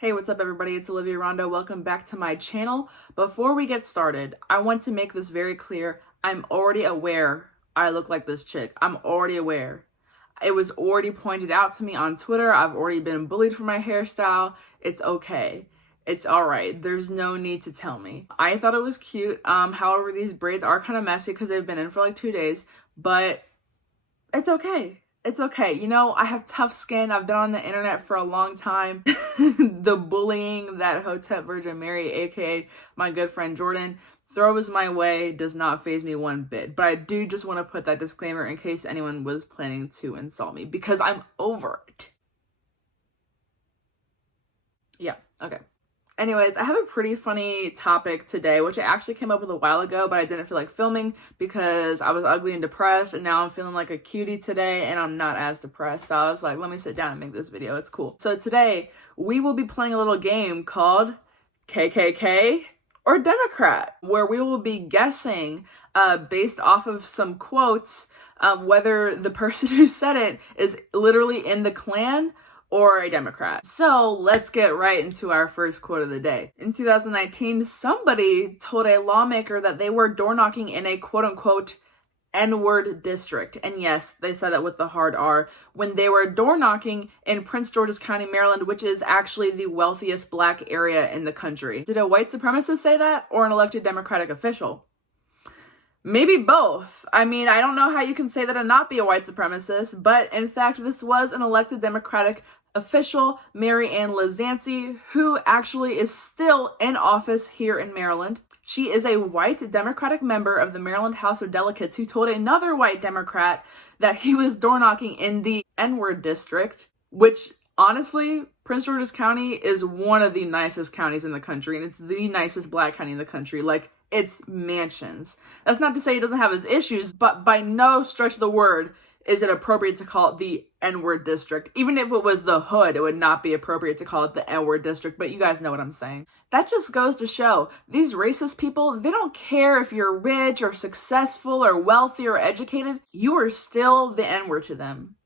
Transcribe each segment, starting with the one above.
Hey, what's up everybody? It's Olivia Rondo. Welcome back to my channel. Before we get started, I want to make this very clear. I'm already aware I look like this chick. I'm already aware. It was already pointed out to me on Twitter. I've already been bullied for my hairstyle. It's okay. It's all right. There's no need to tell me. I thought it was cute. However, these braids are kind of messy because they've been in for like 2 days, but it's okay. It's okay. You know, I have tough skin. I've been on the internet for a long time. The bullying that Hotep Virgin Mary, aka my good friend Jordan, throws my way does not faze me one bit. But I do just want to put that disclaimer in case anyone was planning to insult me, because I'm over it. Yeah, okay. Anyways, I have a pretty funny topic today, which I actually came up with a while ago, but I didn't feel like filming because I was ugly and depressed, and now I'm feeling like a cutie today, and I'm not as depressed. So I was like, let me sit down and make this video. It's cool. So today, we will be playing a little game called KKK or Democrat, where we will be guessing, based off of some quotes, whether the person who said it is literally in the Klan or a Democrat. So let's get right into our first quote of the day. In 2019, somebody told a lawmaker that they were door knocking in a quote unquote N-word district. And yes, they said that with the hard R, when they were door knocking in Prince George's County, Maryland, which is actually the wealthiest Black area in the country. Did a white supremacist say that, or an elected Democratic official? Maybe both. I mean, I don't know how you can say that and not be a white supremacist, but in fact, this was an elected Democratic official, Mary Ann Lizanci, who actually is still in office here in Maryland. She is a white Democratic member of the Maryland House of Delegates who told another white Democrat that he was door knocking in the N-word district, which honestly, Prince George's County is one of the nicest counties in the country, and it's the nicest Black county in the country. Like, it's mansions. That's not to say he doesn't have his issues, but by no stretch of the word is it appropriate to call it the N-word district. Even if it was the hood, it would not be appropriate to call it the N-word district, but you guys know what I'm saying. That just goes to show these racist people, they don't care if you're rich or successful or wealthy or educated. You are still the N-word to them.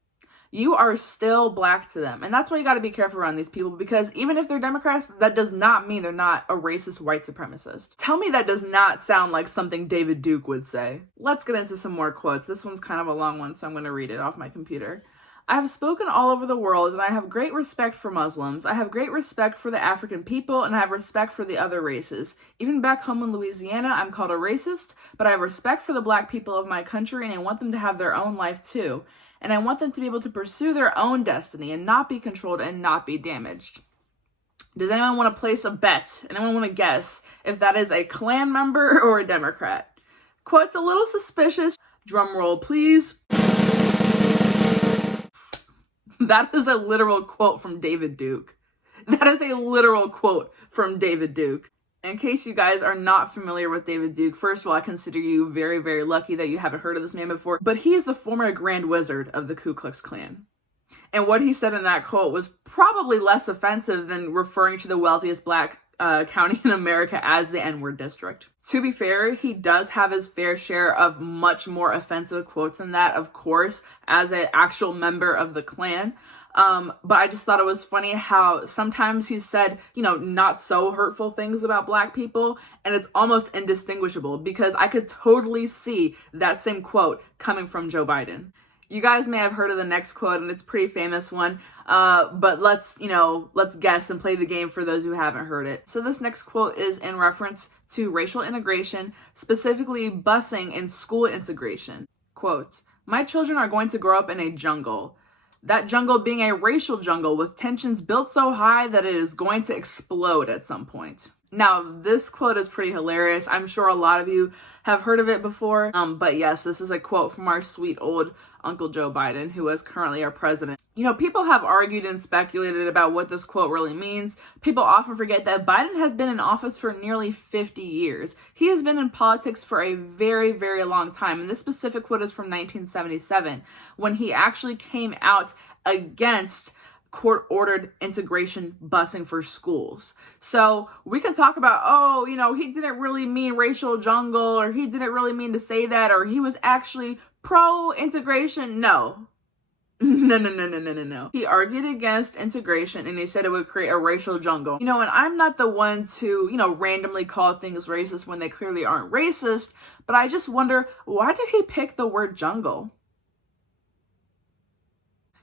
You are still Black to them. And that's why you got to be careful around these people, because even if they're Democrats, that does not mean they're not a racist white supremacist. Tell me that does not sound like something David Duke would say. Let's get into some more quotes. This one's kind of a long one, so I'm going to read it off my computer. I have spoken all over the world, and I have great respect for Muslims. I have great respect for the African people, and I have respect for the other races. Even back home in Louisiana, I'm called a racist, but I have respect for the Black people of my country, and I want them to have their own life too. And I want them to be able to pursue their own destiny and not be controlled and not be damaged. Does anyone want to place a bet? Anyone want to guess if that is a Klan member or a Democrat? Quote's a little suspicious. Drum roll, please. That is a literal quote from David Duke. That is a literal quote from David Duke. In case you guys are not familiar with David Duke, first of all, I consider you very, very lucky that you haven't heard of this man before, but he is the former Grand Wizard of the Ku Klux Klan. And what he said in that quote was probably less offensive than referring to the wealthiest Black county in America as the N-word district. To be fair, he does have his fair share of much more offensive quotes than that, of course, as an actual member of the Klan. But I just thought it was funny how sometimes he said, you know, not so hurtful things about Black people, and it's almost indistinguishable, because I could totally see that same quote coming from Joe Biden. You guys may have heard of the next quote, and it's a pretty famous one, but let's guess and play the game for those who haven't heard it. So this next quote is in reference to racial integration, specifically busing and school integration. Quote, "My children are going to grow up in a jungle. That jungle being a racial jungle with tensions built so high that it is going to explode at some point." Now, this quote is pretty hilarious. I'm sure a lot of you have heard of it before. But yes, this is a quote from our sweet old Uncle Joe Biden, who is currently our president. You know, people have argued and speculated about what this quote really means. People often forget that Biden has been in office for nearly 50 years. He has been in politics for a very, very long time. And this specific quote is from 1977, when he actually came out against court-ordered integration busing for schools. So we can talk about, oh, you know, he didn't really mean racial jungle, or he didn't really mean to say that, or he was actually pro-integration. No. No. He argued against integration and he said it would create a racial jungle. You know, and I'm not the one to, randomly call things racist when they clearly aren't racist, but I just wonder, why did he pick the word jungle?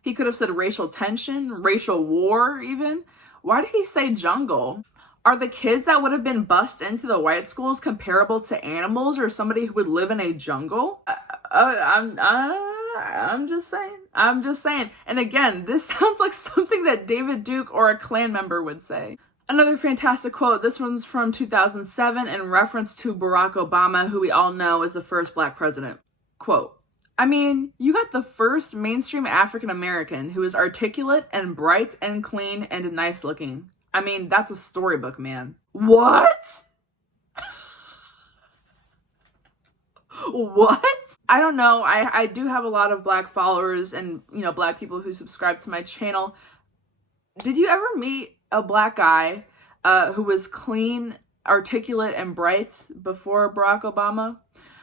He could have said racial tension, racial war even. Why did he say jungle? Are the kids that would have been bussed into the white schools comparable to animals or somebody who would live in a jungle? I'm just saying. And again, this sounds like something that David Duke or a Klan member would say. Another fantastic quote. This one's from 2007 in reference to Barack Obama, who we all know is the first Black president. Quote, I mean, you got the first mainstream African American who is articulate and bright and clean and nice looking. I mean, that's a storybook, man. What? What? I don't know. I do have a lot of Black followers and, Black people who subscribe to my channel. Did you ever meet a Black guy who was clean, articulate, and bright before Barack Obama?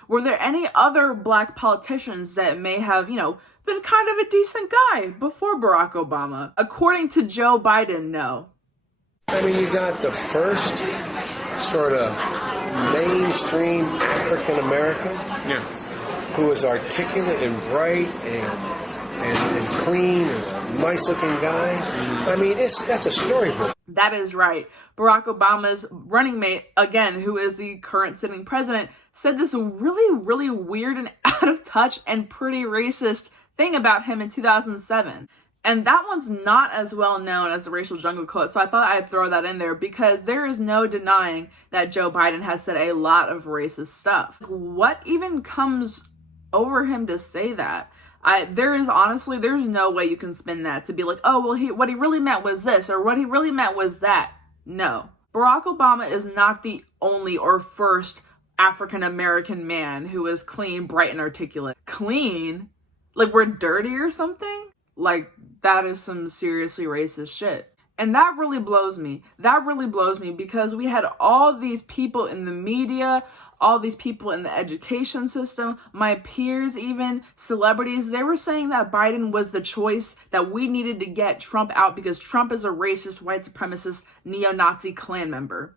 Were there any other Black politicians that may have, been kind of a decent guy before Barack Obama? According to Joe Biden, no. I mean, you got the first sort of mainstream African American who is articulate and bright and clean and a nice looking guy. I mean, that's a storybook. That is right. Barack Obama's running mate, again, who is the current sitting president, said this really, really weird and out of touch and pretty racist thing about him in 2007. And that one's not as well known as the racial jungle quote, so I thought I'd throw that in there because there is no denying that Joe Biden has said a lot of racist stuff. What even comes over him to say that? There's no way you can spin that to be like, oh, well, what he really meant was this, or what he really meant was that. No. Barack Obama is not the only or first African-American man who is clean, bright, and articulate. Clean? Like we're dirty or something? Like, that is some seriously racist shit. And that really blows me. Because we had all these people in the media, all these people in the education system, my peers even, celebrities, they were saying that Biden was the choice, that we needed to get Trump out because Trump is a racist, white supremacist, neo-Nazi Klan member.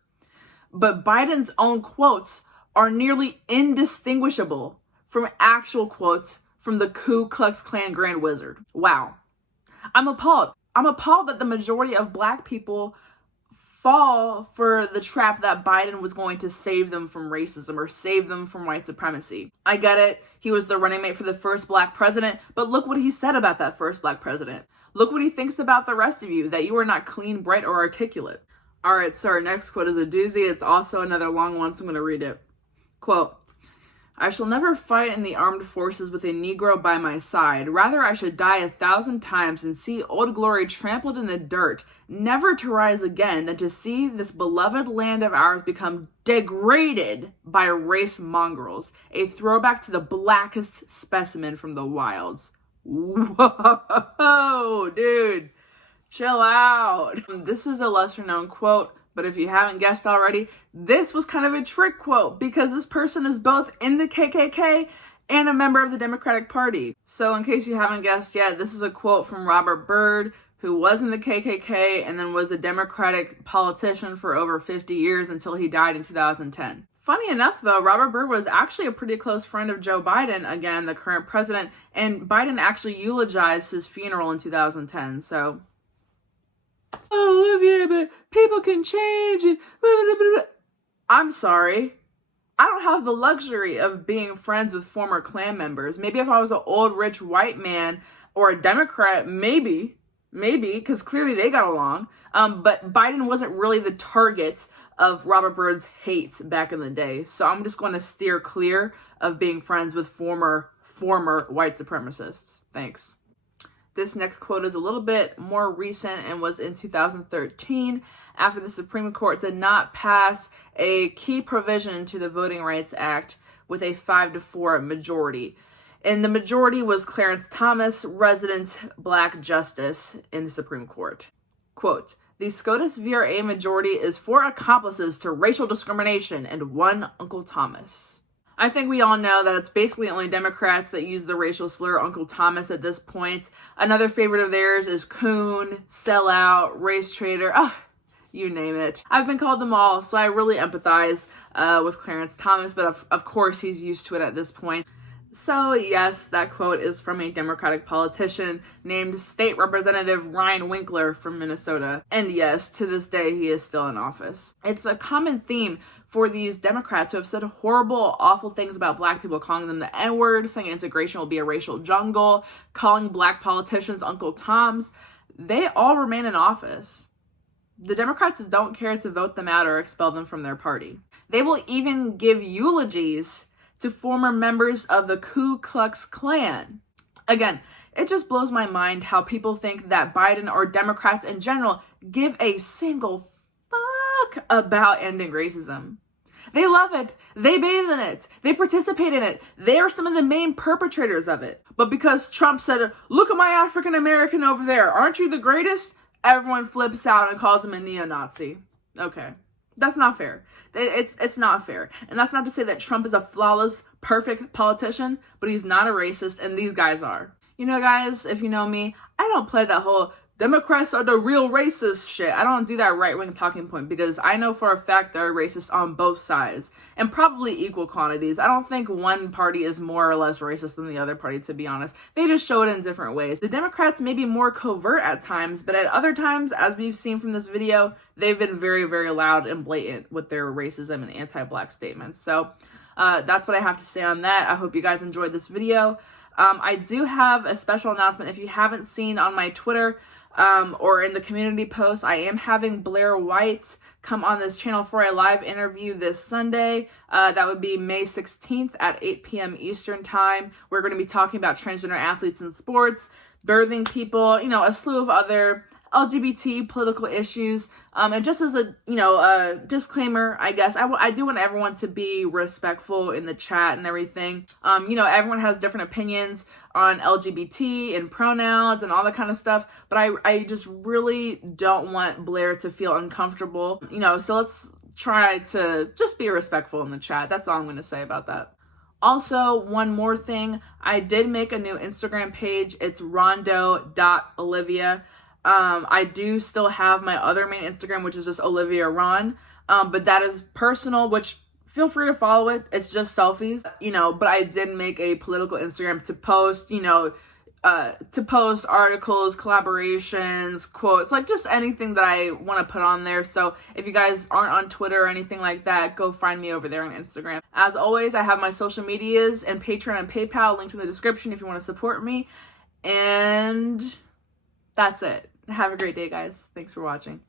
But Biden's own quotes are nearly indistinguishable from actual quotes from the Ku Klux Klan Grand Wizard. Wow. I'm appalled. I'm appalled that the majority of Black people fall for the trap that Biden was going to save them from racism or save them from white supremacy. I get it. He was the running mate for the first Black president, but look what he said about that first Black president. Look what he thinks about the rest of you, that you are not clean, bright, or articulate. All right, so our next quote is a doozy. It's also another long one, so I'm going to read it. Quote, I shall never fight in the armed forces with a Negro by my side. Rather, I should die 1,000 times and see Old Glory trampled in the dirt, never to rise again, than to see this beloved land of ours become degraded by race mongrels, a throwback to the blackest specimen from the wilds. Whoa, dude, chill out. This is a lesser known quote, but if you haven't guessed already, this was kind of a trick quote because this person is both in the KKK and a member of the Democratic Party. So in case you haven't guessed yet, this is a quote from Robert Byrd, who was in the KKK and then was a Democratic politician for over 50 years until he died in 2010. Funny enough, though, Robert Byrd was actually a pretty close friend of Joe Biden, again, the current president, and Biden actually eulogized his funeral in 2010, so... Oh, yeah, but people can change and blah, blah, blah, blah. I'm sorry. I don't have the luxury of being friends with former Klan members. Maybe if I was an old, rich, white man or a Democrat, maybe, because clearly they got along. But Biden wasn't really the target of Robert Byrd's hate back in the day. So I'm just going to steer clear of being friends with former white supremacists. Thanks. This next quote is a little bit more recent and was in 2013 after the Supreme Court did not pass a key provision to the Voting Rights Act with a 5-4 majority. And the majority was Clarence Thomas, resident Black justice in the Supreme Court. Quote, the SCOTUS majority is 4 accomplices to racial discrimination and 1 Uncle Thomas. I think we all know that it's basically only Democrats that use the racial slur Uncle Thomas at this point. Another favorite of theirs is coon, sellout, race traitor, you name it. I've been called them all, so I really empathize with Clarence Thomas, but of course he's used to it at this point. So yes, that quote is from a Democratic politician named State Representative Ryan Winkler from Minnesota. And yes, to this day, he is still in office. It's a common theme for these Democrats who have said horrible, awful things about Black people, calling them the N-word, saying integration will be a racial jungle, calling Black politicians Uncle Toms. They all remain in office. The Democrats don't care to vote them out or expel them from their party. They will even give eulogies to former members of the Ku Klux Klan. Again, it just blows my mind how people think that Biden or Democrats in general give a single fuck about ending racism. They love it. They bathe in it. They participate in it. They are some of the main perpetrators of it. But because Trump said, "Look at my African American over there. Aren't you the greatest?" everyone flips out and calls him a neo-Nazi. Okay. That's not fair. It's not fair. And that's not to say that Trump is a flawless, perfect politician, but he's not a racist, and these guys are. You know, guys, if you know me, I don't play that whole Democrats are the real racist shit. I don't do that right-wing talking point because I know for a fact there are racists on both sides and probably equal quantities. I don't think one party is more or less racist than the other party, to be honest. They just show it in different ways. The Democrats may be more covert at times, but at other times, as we've seen from this video, they've been very, very loud and blatant with their racism and anti-Black statements. So that's what I have to say on that. I hope you guys enjoyed this video. I do have a special announcement. If you haven't seen on my Twitter, or in the community post, I am having Blair White come on this channel for a live interview this Sunday. That would be May 16th at 8 p.m. Eastern time. We're going to be talking about transgender athletes in sports, birthing people, you know, a slew of other LGBT political issues. And just as a disclaimer, I guess, I do want everyone to be respectful in the chat and everything. Everyone has different opinions on LGBT and pronouns and all that kind of stuff, but I just really don't want Blair to feel uncomfortable, so let's try to just be respectful in the chat. That's all I'm going to say about that. Also, one more thing, I did make a new Instagram page. It's rondo.olivia. I do still have my other main Instagram, which is just Olivia Ron, but that is personal, which feel free to follow it. It's just selfies, but I did make a political Instagram to post, articles, collaborations, quotes, like just anything that I want to put on there. So if you guys aren't on Twitter or anything like that, go find me over there on Instagram. As always, I have my social medias and Patreon and PayPal linked in the description if you want to support me. And that's it. Have a great day, guys. Thanks for watching.